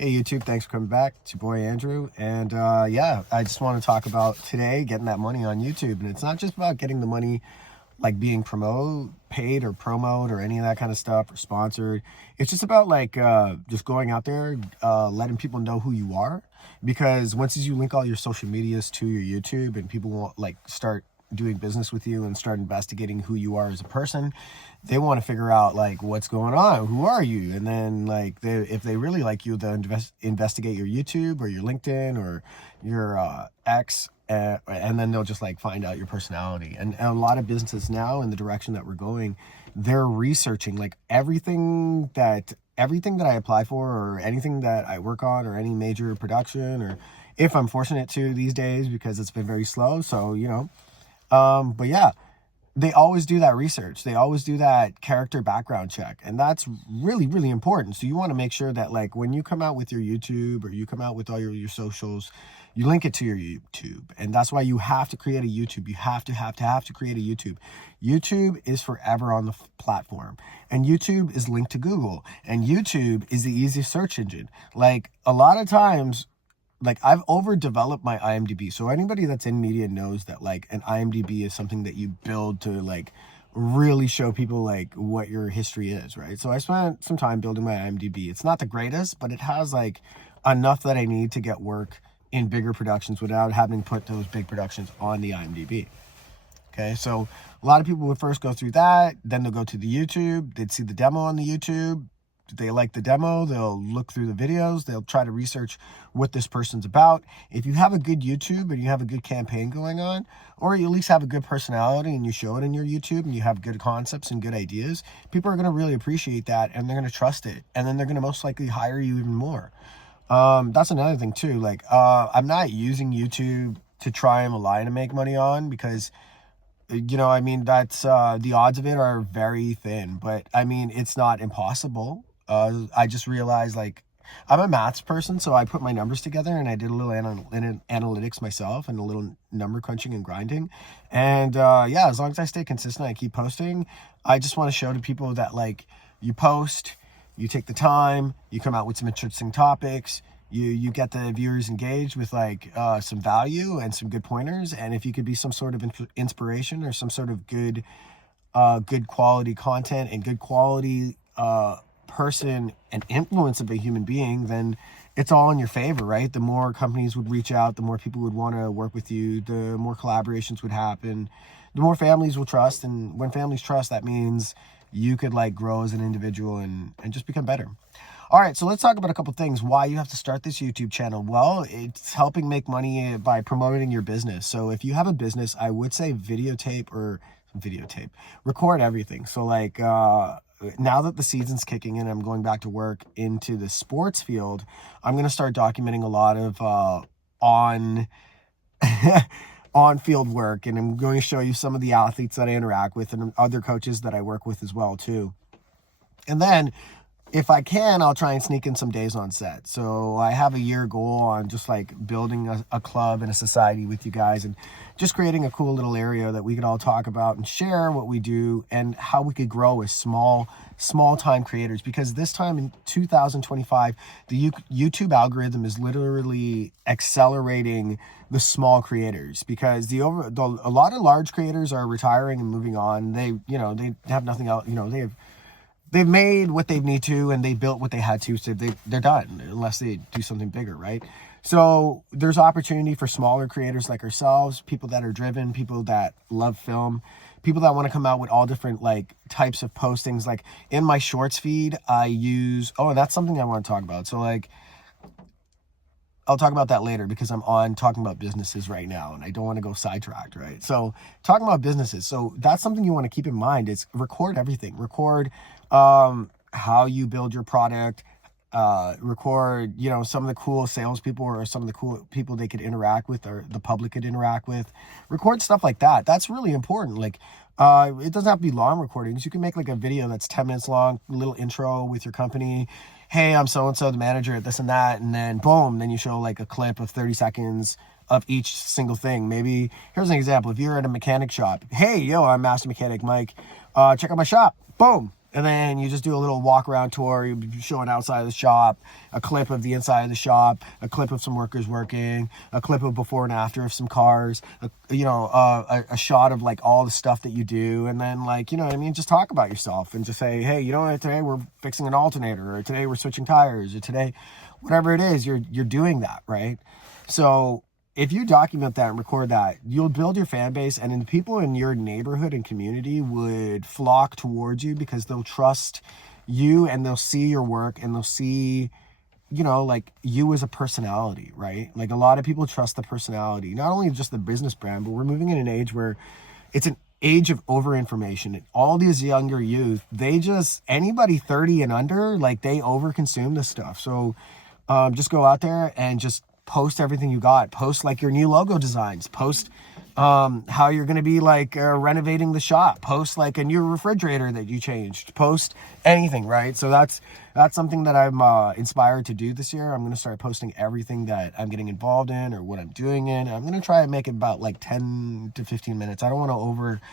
Hey YouTube, thanks for coming back. It's your boy Andrew, and yeah, I just want to talk about today getting that money on YouTube. And it's not just about getting the money like being paid or promote or any of that kind of stuff or sponsored. It's just about like just going out there, letting people know who you are, because once you link all your social medias to your YouTube and people will like start doing business with you and start investigating who you are as a person, they want to figure out like what's going on, who are you, and then like if they really like you, they'll investigate your YouTube or your LinkedIn or your X, and then they'll just like find out your personality. And a lot of businesses now, in the direction that we're going, they're researching like everything that I apply for or anything that I work on or any major production, or if I'm fortunate to these days, because it's been very slow. So, but yeah, they always do that research. They always do that character background check. And that's really, really important. So you want to make sure that like when you come out with your YouTube or you come out with all your socials, you link it to your YouTube. And that's why you have to create a YouTube. You have to create a YouTube. YouTube is forever on the platform. And YouTube is linked to Google. And YouTube is the easiest search engine. Like a lot of times, like I've overdeveloped my IMDb. So anybody that's in media knows that like an IMDb is something that you build to like really show people like what your history is, right? So I spent some time building my IMDb. It's not the greatest, but it has like enough that I need to get work in bigger productions without having to put those big productions on the IMDb. Okay, so a lot of people would first go through that, then they'll go to the YouTube, they'd see the demo on the YouTube. They like the demo, they'll look through the videos, they'll try to research what this person's about. If you have a good YouTube and you have a good campaign going on, or you at least have a good personality and you show it in your YouTube and you have good concepts and good ideas, people are going to really appreciate that and they're going to trust it. And then they're going to most likely hire you even more. That's another thing too. Like, I'm not using YouTube to try and lie to make money on, because I mean, that's the odds of it are very thin, but I mean, it's not impossible. I just realized like I'm a maths person, so I put my numbers together and I did a little analytics myself and a little number crunching and grinding. And yeah, as long as I stay consistent, I keep posting. I just want to show to people that like you post, you take the time, you come out with some interesting topics, you get the viewers engaged with like some value and some good pointers. And if you could be some sort of inspiration or some sort of good quality content and good quality person and influence of a human being, then it's all in your favor, right? The more companies would reach out, the more people would want to work with you, the more collaborations would happen, the more families will trust. And when families trust, that means you could like grow as an individual and just become better. All right, so let's talk about a couple things why you have to start this YouTube channel. Well, it's helping make money by promoting your business. So if you have a business, I would say record everything. So like now that the season's kicking in, I'm going back to work into the sports field. I'm going to start documenting a lot of on field work, and I'm going to show you some of the athletes that I interact with and other coaches that I work with as well too. And then if I can, I'll try and sneak in some days on set. So I have a year goal on just like building a club and a society with you guys, and just creating a cool little area that we could all talk about and share what we do and how we could grow as small time creators. Because this time in 2025, the YouTube algorithm is literally accelerating the small creators, because a lot of large creators are retiring and moving on. They have nothing else. They've made what they need to, and they built what they had to, so they're done unless they do something bigger, right? So there's opportunity for smaller creators like ourselves, people that are driven, people that love film, people that want to come out with all different like types of postings. Like in my shorts feed, I use, and that's something I want to talk about. So like, I'll talk about that later, because I'm on talking about businesses right now and I don't want to go sidetracked, right? So talking about businesses. So that's something you want to keep in mind, is record everything. Record how you build your product, record, some of the cool salespeople or some of the cool people they could interact with or the public could interact with. Record stuff like that. That's really important. Like, it doesn't have to be long recordings. You can make like a video that's 10 minutes long, a little intro with your company. Hey, I'm so-and-so, the manager at this and that. And then boom, then you show like a clip of 30 seconds of each single thing. Maybe here's an example. If you're at a mechanic shop, hey, I'm Master Mechanic Mike. Check out my shop. Boom. And then you just do a little walk around tour. You show an outside of the shop, a clip of the inside of the shop, a clip of some workers working, a clip of before and after of some cars, a shot of like all the stuff that you do. And then like, you know what I mean? Just talk about yourself and just say, hey, you know what? Today we're fixing an alternator, or today we're switching tires, or today, whatever it is, you're doing that, right? So if you document that and record that, you'll build your fan base, and then people in your neighborhood and community would flock towards you because they'll trust you and they'll see your work and they'll see, you know, like you as a personality, right? Like a lot of people trust the personality, not only just the business brand, but we're moving in an age where it's an age of over information. And all these younger youth, anybody 30 and under, like they over consume this stuff. So just go out there and just post everything you got. Post like your new logo designs. Post how you're going to be like renovating the shop. Post like a new refrigerator that you changed. Post anything, right? So that's something that I'm inspired to do this year. I'm going to start posting everything that I'm getting involved in or what I'm doing in. I'm going to try and make it about like 10 to 15 minutes. I don't want to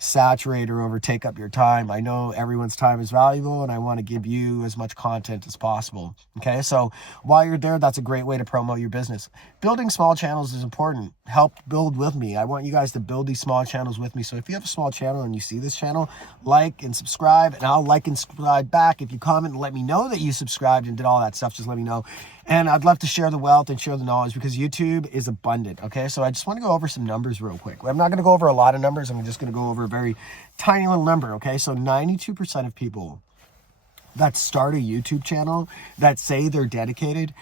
oversaturate or overtake up your time. I know everyone's time is valuable, and I want to give you as much content as possible. Okay, so while you're there, that's a great way to promote your business. Building small channels is important. Help build with me. I want you guys to build these small channels with me. So if you have a small channel and you see this channel, like and subscribe, and I'll like and subscribe back. If you comment and let me know that you subscribed and did all that stuff, just let me know. And I'd love to share the wealth and share the knowledge, because YouTube is abundant. Okay, so I just want to go over some numbers real quick. I'm not going to go over a lot of numbers. I'm just going to go over a very tiny little number. Okay, so 92% of people that start a YouTube channel that say they're dedicated,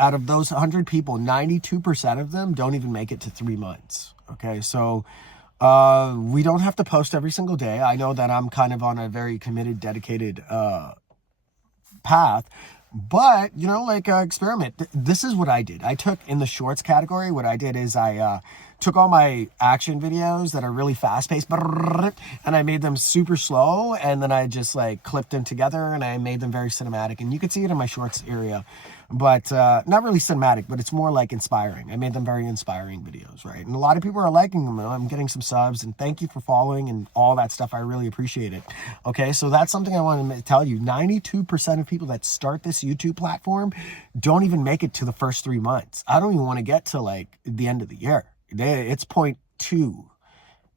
out of those 100 people, 92% of them don't even make it to 3 months. Okay, so we don't have to post every single day. I know that I'm kind of on a very committed, dedicated path, but you know, like experiment. This is what I did. I took in the shorts category. What I did is I took all my action videos that are really fast paced and I made them super slow, and then I just like clipped them together and I made them very cinematic, and you could see it in my shorts area, but not really cinematic, but it's more like inspiring. I made them very inspiring videos, right? And a lot of people are liking them, and I'm getting some subs, and thank you for following and all that stuff. I really appreciate it. Okay, so that's something I wanted to tell you. 92% of people that start this YouTube platform don't even make it to the first 3 months. I don't even want to get to like the end of the year. It's 0.2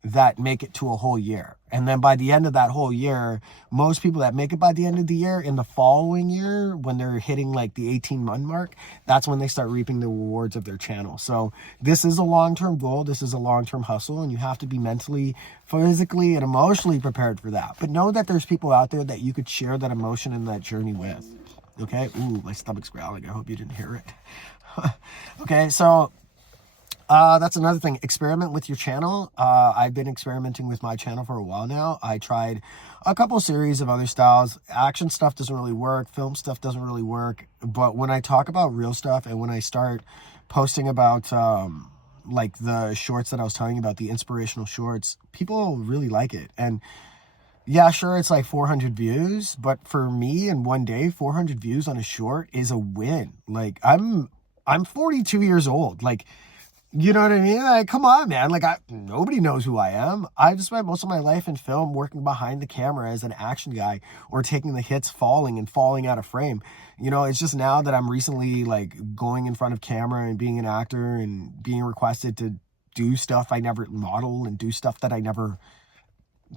that make it to a whole year. And then by the end of that whole year, most people that make it by the end of the year, in the following year, when they're hitting like the 18-month mark, that's when they start reaping the rewards of their channel. So this is a long-term goal. This is a long-term hustle, and you have to be mentally, physically, and emotionally prepared for that. But know that there's people out there that you could share that emotion and that journey with. Okay? Ooh, my stomach's growling. I hope you didn't hear it. Okay, so that's another thing. Experiment with your channel. I've been experimenting with my channel for a while now. I tried a couple series of other styles. Action stuff doesn't really work. Film stuff doesn't really work. But when I talk about real stuff, and when I start posting about like the shorts that I was telling you about, the inspirational shorts, people really like it. And yeah, sure, it's like 400 views, but for me in one day, 400 views on a short is a win. Like I'm 42 years old. Like, you know what I mean? Like, come on, man. Like, nobody knows who I am. I've spent most of my life in film working behind the camera as an action guy, or taking the hits, falling out of frame. You know, it's just now that I'm recently like going in front of camera and being an actor and being requested to do stuff I never model and do stuff that I never,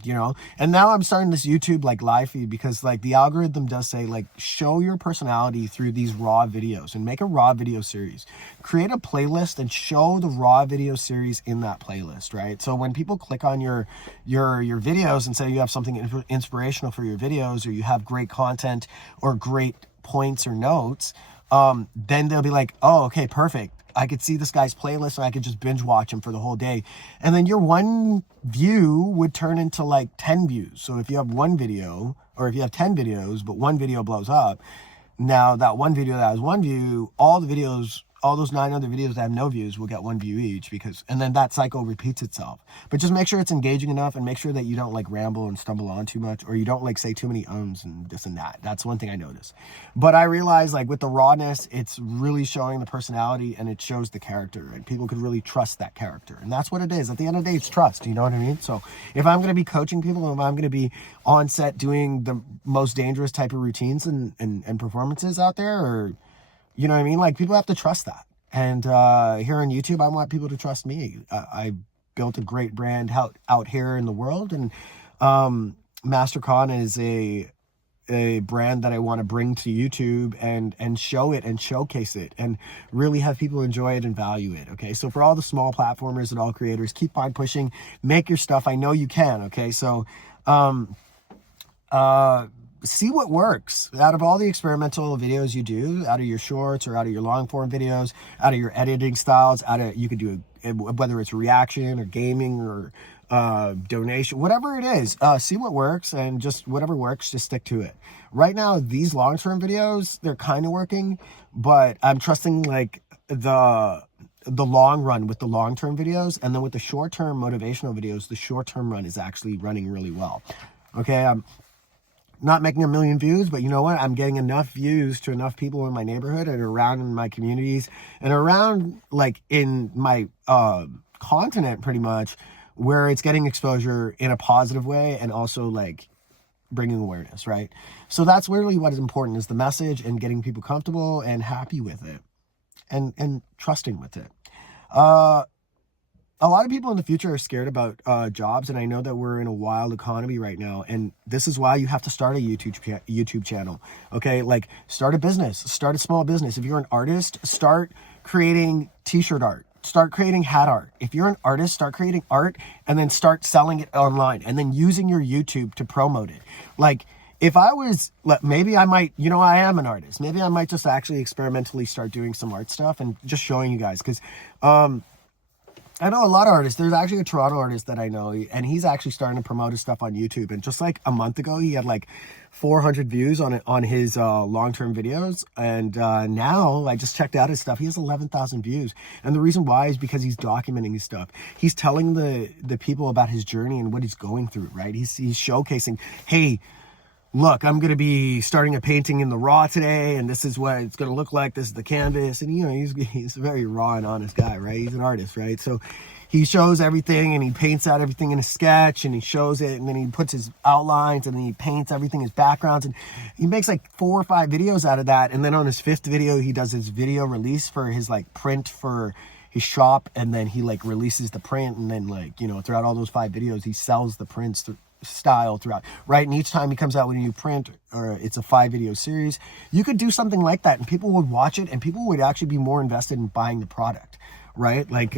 you know. And now I'm starting this YouTube like live feed, because like the algorithm does say like show your personality through these raw videos, and make a raw video series. Create a playlist and show the raw video series in that playlist, right? So when people click on your videos and say you have something inspirational for your videos, or you have great content or great points or notes, then they'll be like, oh, okay, perfect. I could see this guy's playlist and I could just binge watch him for the whole day. And then your one view would turn into like 10 views. So if you have one video, or if you have 10 videos, but one video blows up, now that one video that has one view, all the videos all those 9 other videos that have no views will get 1 view each, and then that cycle repeats itself. But just make sure it's engaging enough, and make sure that you don't like ramble and stumble on too much, or you don't like say too many ums and this and that. That's one thing I noticed. But I realized like with the rawness, it's really showing the personality, and it shows the character, and people could really trust that character. And that's what it is. At the end of the day, it's trust. You know what I mean? So if I'm going to be coaching people, if I'm going to be on set doing the most dangerous type of routines and performances out there, or, you know what I mean? Like, people have to trust that. And here on YouTube, I want people to trust me. I built a great brand out here in the world, and MasterCon is a brand that I want to bring to YouTube and show it and showcase it and really have people enjoy it and value it. Okay, so for all the small platformers and all creators, keep on pushing, make your stuff. I know you can. Okay, so see what works out of all the experimental videos you do, out of your shorts or out of your long form videos, out of your editing styles, you could do whether it's reaction or gaming or donation, whatever it is. See what works, and just whatever works, just stick to it. Right now, these long-term videos, they're kind of working, but I'm trusting like the long run with the long-term videos, and then with the short-term motivational videos, the short-term run is actually running really well. Okay, I'm not making 1 million views, but you know what? I'm getting enough views to enough people in my neighborhood and around in my communities and around like in my continent pretty much, where it's getting exposure in a positive way and also like bringing awareness, right? So that's really what is important, is the message and getting people comfortable and happy with it and trusting with it. A lot of people in the future are scared about jobs, and I know that we're in a wild economy right now, and this is why you have to start a YouTube channel, okay? Like, start a business, start a small business. If you're an artist, start creating t-shirt art, start creating hat art. If you're an artist, start creating art and then start selling it online and then using your YouTube to promote it. Like, if I was, maybe I might, you know, I am an artist. Maybe I might just actually experimentally start doing some art stuff and just showing you guys, because I know a lot of artists. There's actually a Toronto artist that I know, and he's actually starting to promote his stuff on YouTube. And just like a month ago, he had like 400 views on his long-term videos. And now I just checked out his stuff. He has 11,000 views. And the reason why is because he's documenting his stuff. He's telling the people about his journey and what he's going through, right? He's showcasing, hey, look, I'm going to be starting a painting in the raw today, and this is what it's going to look like. This is the canvas. And, you know, he's a very raw and honest guy, right? He's an artist, right? So he shows everything, and he paints out everything in a sketch, and he shows it, and then he puts his outlines, and then he paints everything, his backgrounds, and he makes like 4 or 5 videos out of that. And then on his 5th video, he does his video release for his like print for his shop, and then he like releases the print, and then like, you know, throughout all those 5 videos, he sells the prints style throughout, right? And each time he comes out with a new print, or it's a 5-video series, you could do something like that, and people would watch it, and people would actually be more invested in buying the product, right? Like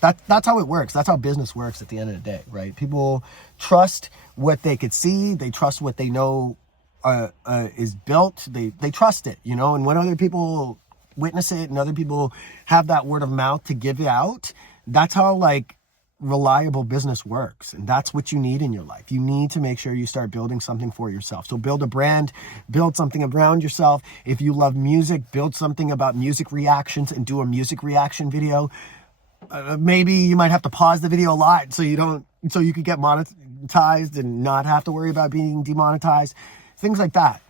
that's how it works. That's how business works at the end of the day, right? People trust what they could see, they trust what they know is built, they trust it, you know. And when other people witness it and other people have that word of mouth to give it out, that's how like reliable business works. And that's what you need in your life. You need to make sure you start building something for yourself. So build a brand, build something around yourself. If you love music, build something about music reactions and do a music reaction video. Maybe you might have to pause the video a lot so you could get monetized and not have to worry about being demonetized, things like that.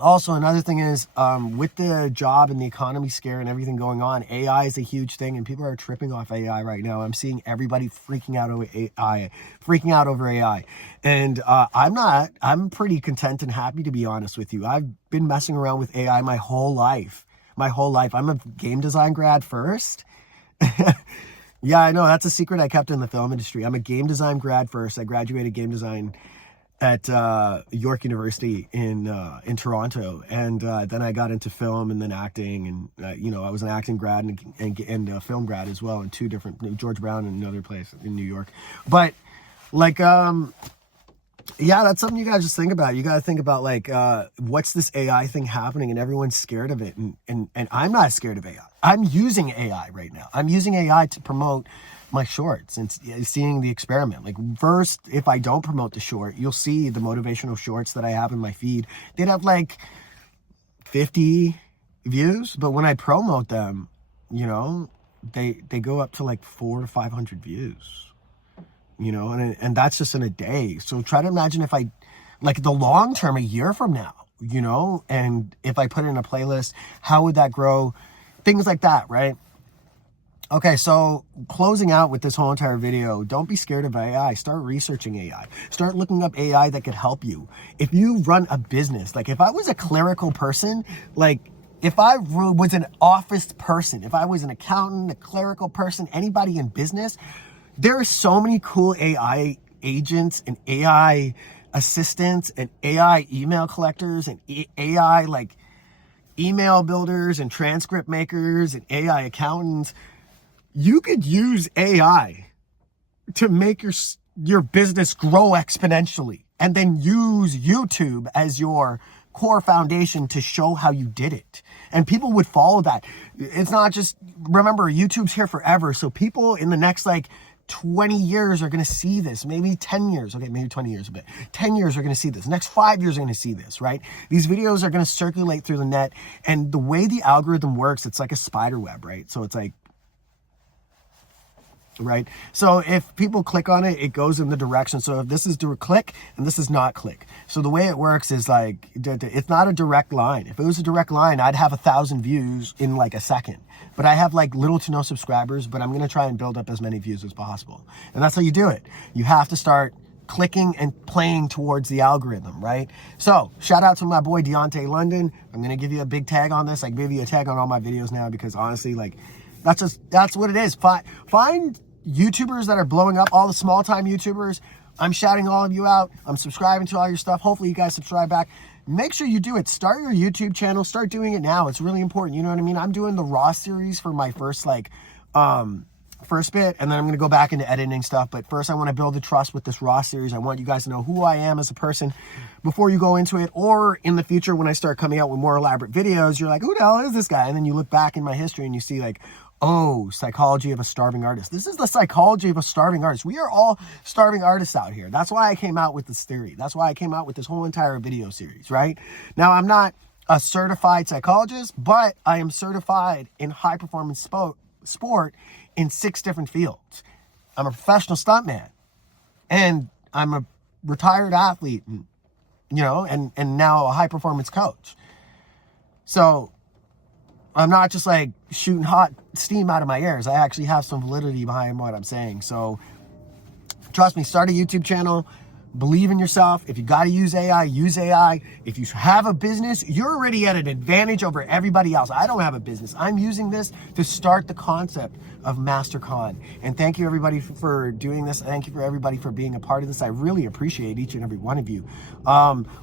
Also, another thing is, with the job and the economy scare and everything going on, AI is a huge thing, and people are tripping off AI right now. I'm seeing everybody freaking out over AI. And I'm pretty content and happy, to be honest with you. I've been messing around with AI my whole life. I'm a game design grad first. Yeah, I know, that's a secret I kept in the film industry. I'm a game design grad first. I graduated game design at York University in Toronto, and then I got into film and then acting, and you know, I was an acting grad and a film grad as well in 2 different, George Brown and another place in New York. But like yeah, that's something you gotta just think about. You gotta think about like what's this AI thing happening, and everyone's scared of it, and I'm not scared of AI. I'm using AI right now. I'm using AI to promote my shorts and seeing the experiment. Like, first, if I don't promote the short, you'll see the motivational shorts that I have in my feed. They'd have like 50 views, but when I promote them, you know, they go up to like 400 to 500 views, you know, and that's just in a day. So try to imagine if I, like the long term, a year from now, you know, and if I put it in a playlist, how would that grow? Things like that, right? Okay, so closing out with this whole entire video, don't be scared of AI. Start researching AI. Start looking up AI that could help you. If you run a business, like if I was a clerical person, like if I was an office person, if I was an accountant, a clerical person, anybody in business, there are so many cool AI agents and AI assistants and AI email collectors and AI like email builders and transcript makers and AI accountants. You could use AI to make your business grow exponentially, and then use YouTube as your core foundation to show how you did it. And people would follow that. It's not just, remember, YouTube's here forever. So people in the next like 20 years are going to see this, maybe 10 years. Okay, maybe 20 years a bit. 10 years are going to see this. Next 5 years are going to see this, right? These videos are going to circulate through the net. And the way the algorithm works, it's like a spider web, right? So it's like, right? So if people click on it, it goes in the direction. So if this is click and this is not click. So the way it works is like, it's not a direct line. If it was a direct line, I'd have 1,000 views in like a second. But I have like little to no subscribers, but I'm going to try and build up as many views as possible. And that's how you do it. You have to start clicking and playing towards the algorithm, right? So shout out to my boy Deontay London. I'm going to give you a big tag on this. I give you a tag on all my videos now because honestly, like that's what it is. Find YouTubers that are blowing up, all the small time YouTubers. I'm shouting all of you out. I'm subscribing to all your stuff. Hopefully you guys subscribe back. Make sure you do it. Start your YouTube channel. Start doing it now. It's really important. You know what I mean? I'm doing the raw series for my first first bit, and then I'm going to go back into editing stuff. But first I want to build the trust with this raw series. I want you guys to know who I am as a person before you go into it, or in the future when I start coming out with more elaborate videos, you're like, who the hell is this guy? And then you look back in my history and you see like, oh, psychology of a starving artist. This is the psychology of a starving artist. We are all starving artists out here. That's why I came out with this theory. That's why I came out with this whole entire video series, right? Now, I'm not a certified psychologist, but I am certified in high performance sport in 6 different fields. I'm a professional stuntman, and I'm a retired athlete, and, you know, and now a high performance coach. So I'm not just like shooting hot steam out of my ears. I actually have some validity behind what I'm saying. So trust me, start a YouTube channel. Believe in yourself. If you got to use AI, use AI. If you have a business, you're already at an advantage over everybody else. I don't have a business. I'm using this to start the concept of MasterCon. And thank you everybody for doing this. Thank you for everybody for being a part of this. I really appreciate each and every one of you.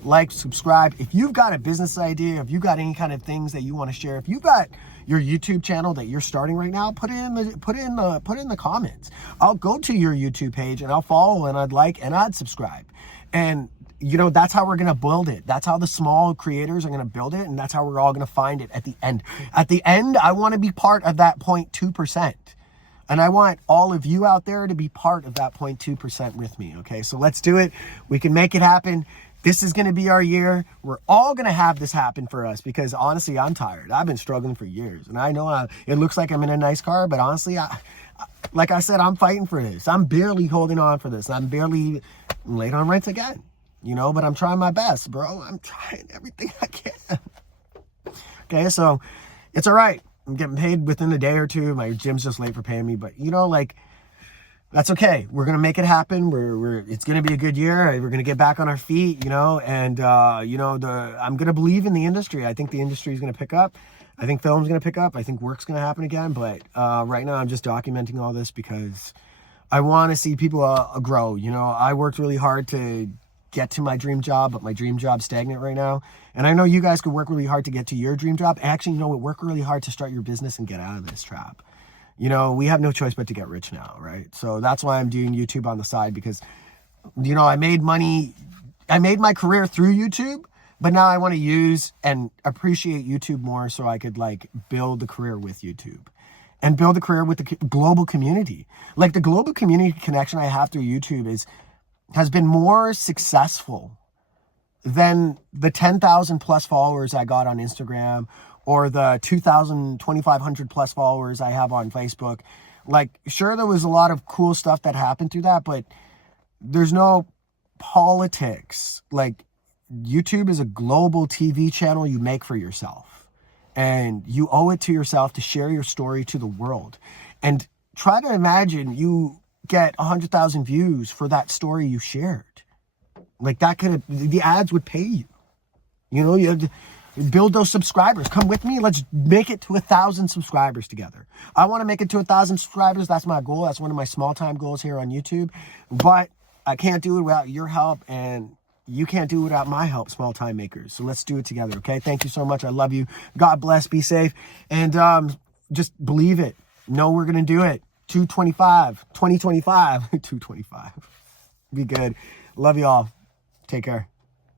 Like, subscribe. If you've got a business idea, if you got any kind of things that you want to share, if you got your YouTube channel that you're starting right now, put it in the comments. I'll go to your YouTube page and I'll follow and I'd like and I'd subscribe. And you know, that's how we're going to build it. That's how the small creators are going to build it. And that's how we're all going to find it at the end. At the end, I want to be part of that 0.2%. And I want all of you out there to be part of that 0.2% with me. Okay, so let's do it. We can make it happen. This is going to be our year. We're all going to have this happen for us because honestly, I'm tired. I've been struggling for years. And I know it looks like I'm in a nice car, but honestly, like I said, I'm fighting for this. I'm barely holding on for this. I'm barely late on rent again, you know, but I'm trying my best, bro. I'm trying everything I can. Okay, so it's all right. I'm getting paid within a day or two. My gym's just late for paying me, but you know, like, that's okay. We're going to make it happen. It's going to be a good year. We're going to get back on our feet, you know, and, you know, I'm going to believe in the industry. I think the industry is going to pick up. I think film's going to pick up. I think work's going to happen again. But right now I'm just documenting all this because I want to see people grow. You know, I worked really hard to get to my dream job, but my dream job's stagnant right now. And I know you guys could work really hard to get to your dream job. Actually, you know what? Work really hard to start your business and get out of this trap. You know, we have no choice but to get rich now, right? So that's why I'm doing YouTube on the side because, you know, I made money. I made my career through YouTube, but now I want to use and appreciate YouTube more so I could like build the career with YouTube and build a career with the global community. Like the global community connection I have through YouTube has been more successful than the 10,000 plus followers I got on Instagram, or the 2,000, 2,500 plus followers I have on Facebook. Like, sure, there was a lot of cool stuff that happened through that, but there's no politics. Like, YouTube is a global TV channel you make for yourself, and you owe it to yourself to share your story to the world. And try to imagine you get 100,000 views for that story you shared. Like, that could have, the ads would pay you. You know, you have to build those subscribers. Come with me. Let's make it to 1,000 subscribers together. I want to make it to 1,000 subscribers. That's my goal. That's one of my small time goals here on YouTube. But I can't do it without your help, and you can't do it without my help, small time makers. So let's do it together. Okay. Thank you so much. I love you. God bless. Be safe. And just believe it. Know we're going to do it. 2025. Be good. Love y'all. Take care.